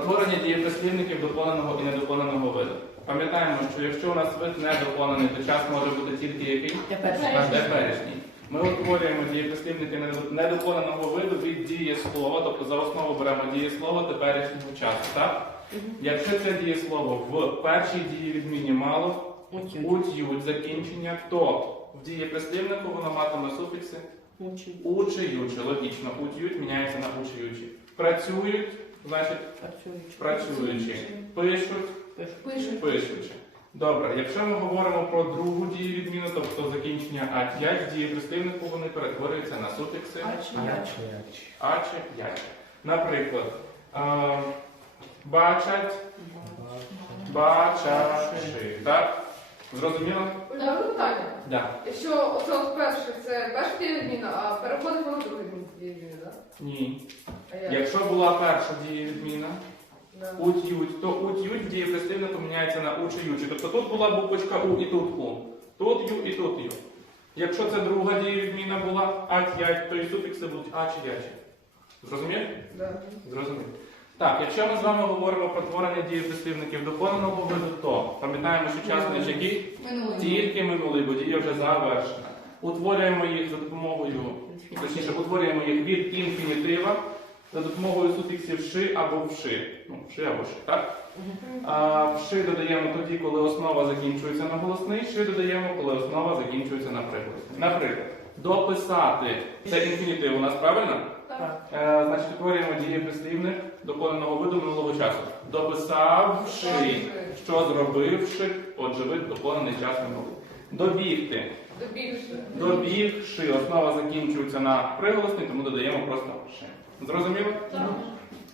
Утворення дієприслівників доповненого і недоповненого виду. Пам'ятаємо, що якщо у нас вид недоповнений, то час може бути тільки який? Теперішній. Ми утворюємо дієприслівники недо- недоповненого виду від дієслова, тобто за основу беремо дієслово теперішнього часу. Так? Якщо це дієслово в першій дії відміні мало ут'ють закінчення, то в дієприслівнику воно матиме суфікси учиючи, логічно, ут'ють міняється на учиючі. Працюють, значить працюючи. Пишуть, Пишуть. пишучи. Добре, якщо ми говоримо про другу дію відміну, тобто закінчення а 5 в дієприслівнику вони перетворюються на суфікси а чи яче. Наприклад, е, бачать, бачачи. Так? Зрозуміло? Так, ну, питання. Да. Якщо оце от перше, це перша дія відміна, а переходимо на другу дію відміна, так? Ні. Якщо була перша дія відміна, Да. ут'ють, то ут'ють в дієприслівнику міняється на учиючи. Тобто тут була буквочка У і тут У. Тут Ю і тут Ю. Якщо це друга дія відміна була ать, ять, то і суфікси будуть а чи яче. Зрозумів? Да. Зрозумів. Так, якщо ми з вами говоримо про творення дієприслівників доповненого виду, то пам'ятаємо, що час лише який? Тільки минулий, бо дія вже завершена. Утворюємо їх за допомогою, точніше, утворюємо їх від інфінітива за допомогою суфіксів ши або вши. Ну, вши або ши, так? А, вши додаємо тоді, коли основа закінчується на голосний, ши додаємо, коли основа закінчується на приголосний. Наприклад, дописати це інфінітив у нас правильно? Так. Е, значить, утворюємо дієприслівник доповненого виду минулого часу. Дописавши, що зробивши, отже, вид доповнений час минулий. Добігти. Добільше. Добігши, основа закінчується на приголосний, тому додаємо просто ши. Зрозуміло? Так.